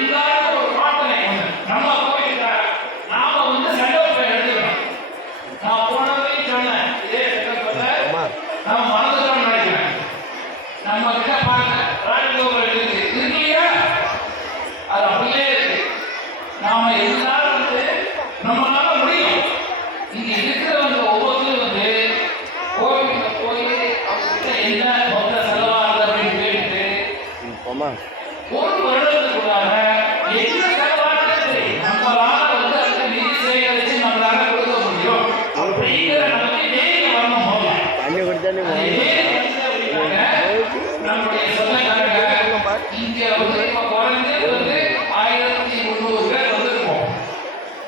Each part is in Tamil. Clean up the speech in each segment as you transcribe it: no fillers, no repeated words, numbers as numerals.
எல்லாரும் ஒரு பிரார்த்தனை நம்ம கோயிலுக்கு நாம வந்து சங்கல்பம் எடுத்துக்கணும். நான் போனதே சொன்னேன், இதே சங்கல்பத்தை நம்ம மறந்துட்டோம்னு நினைக்கிறேன். நம்ம கிட்ட பாருங்க ராஜகோபுரம் இருக்கு இல்லையா, அது அப்படியே இருக்கு. நாம எல்லாரும் வந்து நம்மளால முடியும். இங்க இருக்கிறவங்க ஒவ்வொருத்தரும் வந்து கோவிலுக்கு போய் அவங்ககிட்ட என்ன மொத்த செலவாகுது அப்படின்னு கேட்டு ஒரு வருடத்துக்குள்ளார என்ன செலவாகுது நம்மளால வந்து அதுக்கு நிதி சேகரிச்சு நம்மளால கொடுக்க முடியும் அப்படிங்கிற நமக்கு நேரி வரணும். நம்முடைய சொந்தக்காரங்க இங்க வந்து குறைஞ்சது வந்து 1300 பேர் வந்திருப்போம்.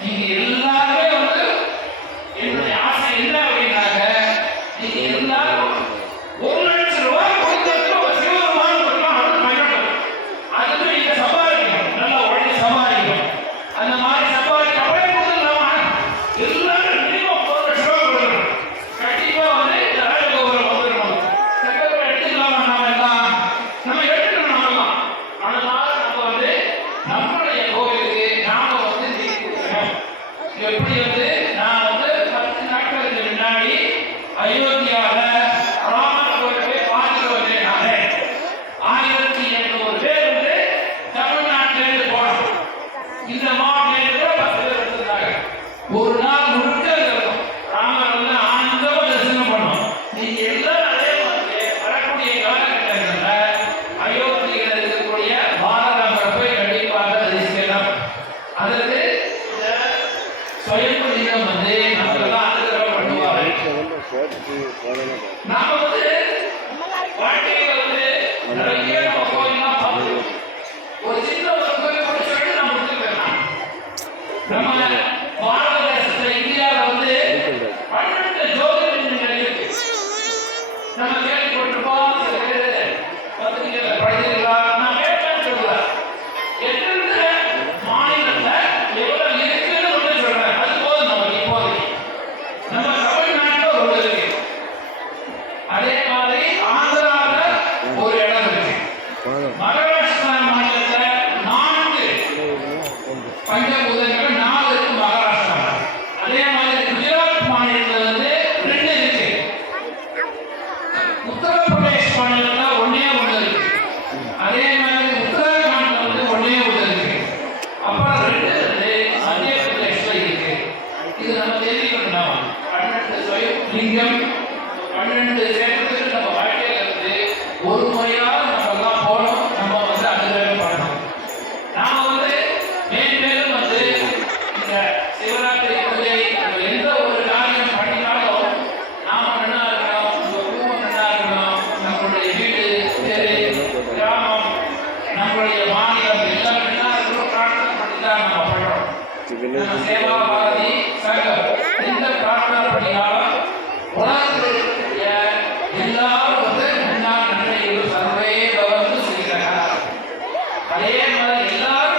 நீங்க எல்லாருமே வந்து என்னுடைய ஆசை என்ன அப்படின்னாக்க, நீங்க எல்லாரும் 1 லட்சம் ரூபாய் கொடுத்ததுக்கு ஒரு சிவபெருமான் கொடுக்கலாம் அப்படின்னு பயன்படும். அதுக்கு நீங்க சம்பாதிக்கணும், நல்லா உடனே சம்பாதிக்கணும். அந்த மாதிரி சம்பாதிக்க அப்படியே கொடுத்துடலாமா? எல்லாரும் மினிமம் 1 லட்சம் ரூபாய் கொடுக்கணும். கண்டிப்பா வந்து இந்த ராஜகோபுரம் வந்துடணும். சக்கரை எடுத்துக்கலாமா? நாம எல்லாம் நம்ம எடுத்துக்கணும். நம்மலாம் அதனால நம்ம வந்து நம்மளுடைய கோவிலுக்கு நாம வந்து நிதி கொடுக்கணும். எப்படி வந்து நான் வந்து 10 நாட்களுக்கு முன்னாடி அயோத்தியால ராமர் கோயிலை போய் பார்த்துட்டு வந்தேன். நானே 1800 பேர் வந்து தமிழ்நாட்டிலிருந்து போனோம். இந்த மாவட்டத்தில் கூட 10 பேர் வந்திருந்தாங்க. ஒரு நாள் முழுக்க இருக்கும். ராமர் வந்து ஆனந்தமா தரிசனம் பண்ணோம். நீங்க எல்லாரும் அதே மாதிரி வரக்கூடிய காலகட்டங்களில் அயோத்தியில் இருக்கக்கூடிய பாலராமரை போய் கண்டிப்பாக தரிசிக்கலாம். அதற்கு ஸ்வயம் லிங்கம் வந்து நம்மளெல்லாம் அனுகிரகம் பண்ணுவாங்க. நாம வந்து வாழ்க்கையில வந்து நிறைய நம்ம கோயிலாம் பார்த்துருக்கோம். ஒரு சின்ன ஒரு கோயில் கூட சொல்லிட்டு நம்ம முடிச்சுக்கலாம். நம்ம பாரத தேசத்துல இந்தியாவில் வந்து 12 ஜோதிர்லிங்கங்கள் இருக்கு. நம்ம கேள்விப்பட்டிருப்போம். சில பேர் பத்திரிகையில படிச்சிருக்கா. நான் கேட்கன்னு சொல்லல, எந்தெந்த மாநிலத்துல எவ்வளவு இருக்குன்னு ஒன்று சொல்றேன். அது போதும் நமக்கு இப்போதைக்கு. நம்ம தமிழ்நாட்டில் ஒரு இருக்கு. அதே மாதிரி ஆந்திராவில் ஒரு இடம் இருக்கு. மகாராஷ்டிரா மாநிலத்தில் 4 பஞ்சபூதங்கள் 4 இருக்கு மகாராஷ்டிரா. அதே மாதிரி குஜராத் மாநிலத்தில் வந்து 2 இருக்கு. உத்தரப்பிரதேஷ் மாநிலத்தில் 1 இருக்கு. அதே மாதிரி உத்தரகாண்ட்ல வந்து 1 இருக்கு. அப்புறம் 2 வந்து மத்திய பிரதேஷ்ல இருக்கு. இது நம்ம தெரிஞ்சுக்கணும். 12 ஸ்வயம் லிங்கம் 12 சேர்த்து நம்ம வாழ்க்கையில இருந்து ஒரு முறையாவது நம்ம எல்லாம் போனோம். நம்ம வந்து அனுகிரகம் பண்ணணும். நாம வந்து மேலும் வந்து இந்த சிவராத்திரி பூஜை எந்த ஒரு காரியம் பண்ணினாலும் நாம நல்லா இருக்கணும், நம்ம குடும்பம் நல்லா இருக்கணும், நம்மளுடைய வீடு, தெரு, கிராமம், நம்மளுடைய மாநிலம் எல்லாம் நல்லா இருக்கணும் பிரார்த்தனை பண்ணி தான் நம்ம பண்றோம். நம்ம சேவா பாரதி சங்கம் எந்த பிரார்த்தனை பண்ணினாலும் உலகத்தில் இருக்கக்கூடிய எல்லாரும் வந்து முன்னாள் நன்மைகள் சர்வே கவர்ந்து செய்கிறாங்க. அதே மாதிரி எல்லாரும்